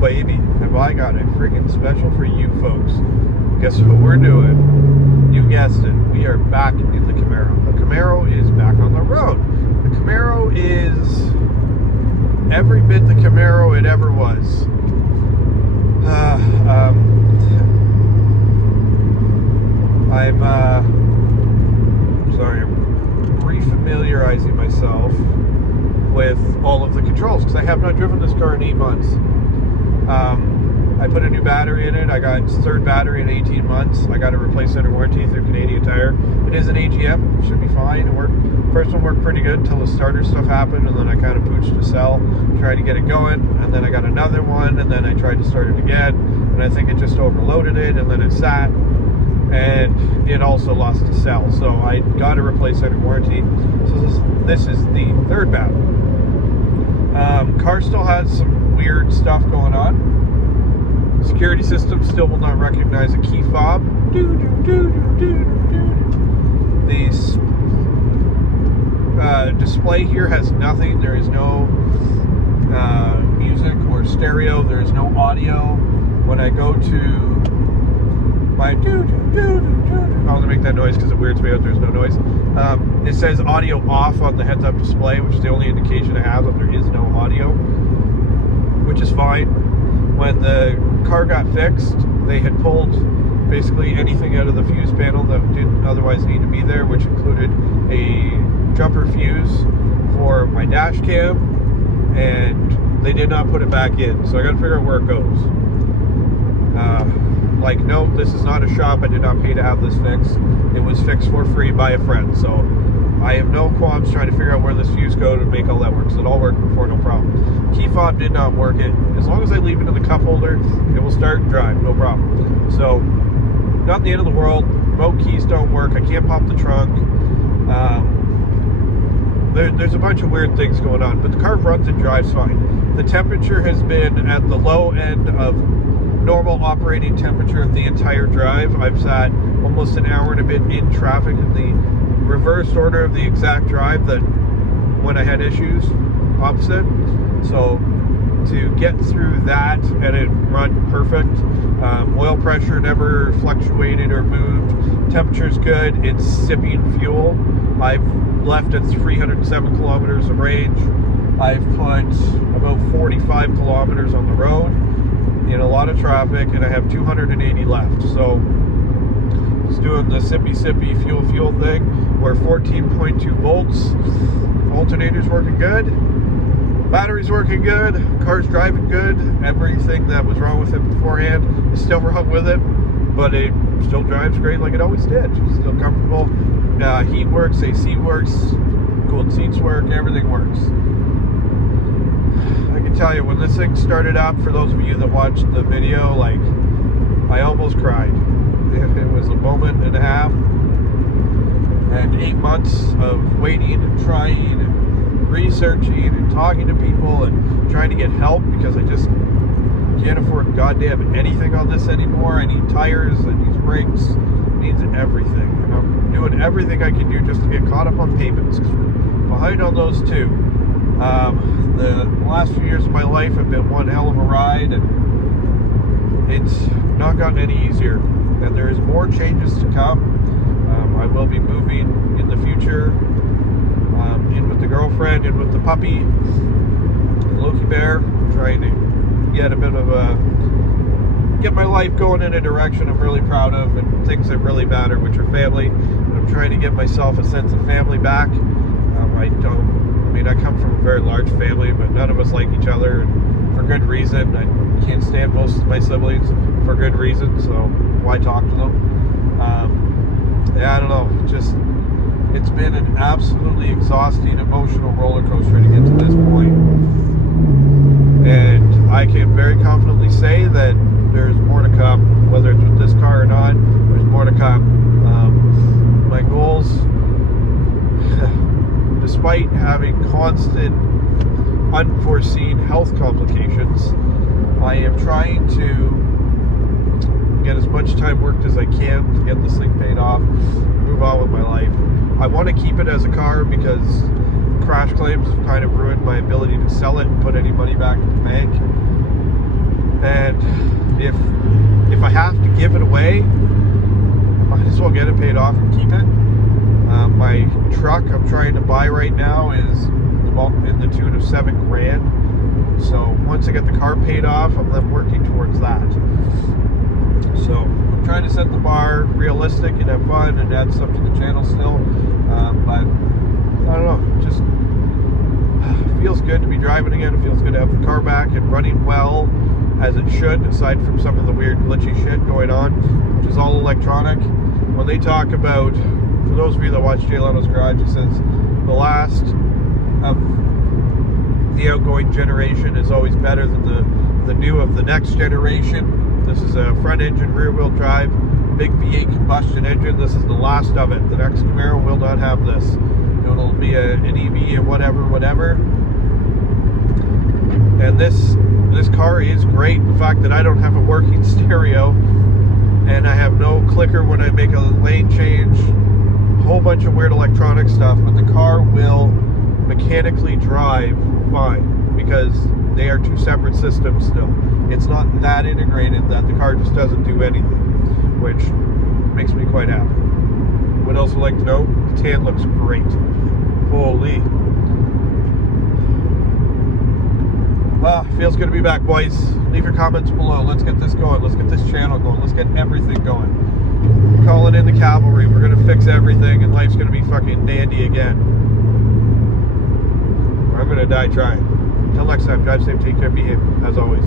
baby, have I got a freaking special for you folks. Guess what we're doing? You guessed it. We are back in the Camaro. The Camaro is back on the road. The Camaro is every bit the Camaro it ever was. I'm refamiliarizing myself with all of the controls because I have not driven this car in 8 months. I put a new battery in it. I got its third battery in 18 months. I got it replaced under warranty through Canadian Tire. It is an AGM. It should be fine. It worked. First one worked pretty good until the starter stuff happened, and then I kind of pooched to sell, tried to get it going, and then I got another one, and then I tried to start it again, and I think it just overloaded it, and then it sat, and it also lost to sell. So I got it replaced under warranty. So this is the third battle. Car still has some weird stuff going on. Security system still will not recognize a key fob. The display here has nothing. There is no music or stereo. There is no audio. When I go to my I'll make that noise because it weirds me out. There's no noise. It says audio off on the heads-up display, which is the only indication I have that there is no audio, which is fine. When the car got fixed, they had pulled basically anything out of the fuse panel that didn't otherwise need to be there, which included a jumper fuse for my dash cam, and they did not put it back in. So I got to figure out where it goes. Like, no, this is not a shop. I did not pay to have this fixed. It was fixed for free by a friend. So I have no qualms trying to figure out where this fuse goes to make all that work. So it all worked before, no problem. Key fob did not work. As long as I leave it in the cup holder, it will start and drive, no problem. So, not the end of the world. Remote keys don't work. I can't pop the trunk. There's a bunch of weird things going on, but the car runs and drives fine. The temperature has been at the low end of normal operating temperature of the entire drive. I've sat almost an hour and a bit in traffic in the reverse order of the exact drive that when I had issues, opposite. So to get through that and it run perfect. Oil pressure never fluctuated or moved. Temperature's good. It's sipping fuel. I've left at 307 kilometers of range. I've put about 45 kilometers on the road in a lot of traffic, and I have 280 left. So it's doing the sippy fuel thing. We're 14.2 volts. Alternator's working good. Battery's working good. Car's driving good. Everything that was wrong with it beforehand is still wrong with it, but it still drives great like it always did. It's still comfortable. Heat works, AC works, cooled seats work, everything works. I can tell you, when this thing started up, for those of you that watched the video, like, I almost cried. It was a moment and a half, and 8 months of waiting and trying and researching and talking to people and trying to get help because I just can't afford goddamn anything on this anymore. I need tires, I need brakes, it needs everything. And I'm doing everything I can do just to get caught up on payments, because we're behind on those too. The last few years of my life have been one hell of a ride, and it's not gotten any easier. And there's more changes to come. I will be moving in the future, in with the girlfriend, in with the puppy, Loki Bear, trying to get a bit of get my life going in a direction I'm really proud of, and things that really matter, which are family. And I'm trying to get myself a sense of family back. I come from a very large family, but none of us like each other, and for good reason. I can't stand most of my siblings for good reason, so why talk to them? I don't know, it's been an absolutely exhausting emotional roller coaster to get to this point. And I can very confidently say that there's more to come, whether it's with this car or not. There's more to come. My goals, despite having constant unforeseen health complications, I am trying to get as much time worked as I can to get this thing paid off, move on with my life. I want to keep it as a car because crash claims have kind of ruined my ability to sell it and put any money back in the bank. And if I have to give it away, I might as well get it paid off and keep it. My truck I'm trying to buy right now is in the tune of $7 grand. So once I get the car paid off, I'm then working towards that. So I'm trying to set the bar realistic and have fun and add stuff to the channel still. But I don't know, just feels good to be driving again. It feels good to have the car back and running well as it should, aside from some of the weird glitchy shit going on, which is all electronic. When they talk about, for those of you that watch Jay Leno's Garage, it says the last of the outgoing generation is always better than the new of the next generation. This is a front engine, rear wheel drive, big V8 combustion engine. This is the last of it. The next Camaro will not have this. It'll be an EV and whatever. And this car is great. The fact that I don't have a working stereo and I have no clicker when I make a lane change, a whole bunch of weird electronic stuff, but the car will mechanically drive fine because they are two separate systems still. It's not that integrated that the car just doesn't do anything, which makes me quite happy. What else would you like to know? The tan looks great. Holy. Well, feels good to be back, boys. Leave your comments below. Let's get this going. Let's get this channel going. Let's get everything going. We're calling in the cavalry. We're going to fix everything, and life's going to be fucking dandy again. I'm going to die trying. Until next time, drive safe, take care, behave, as always.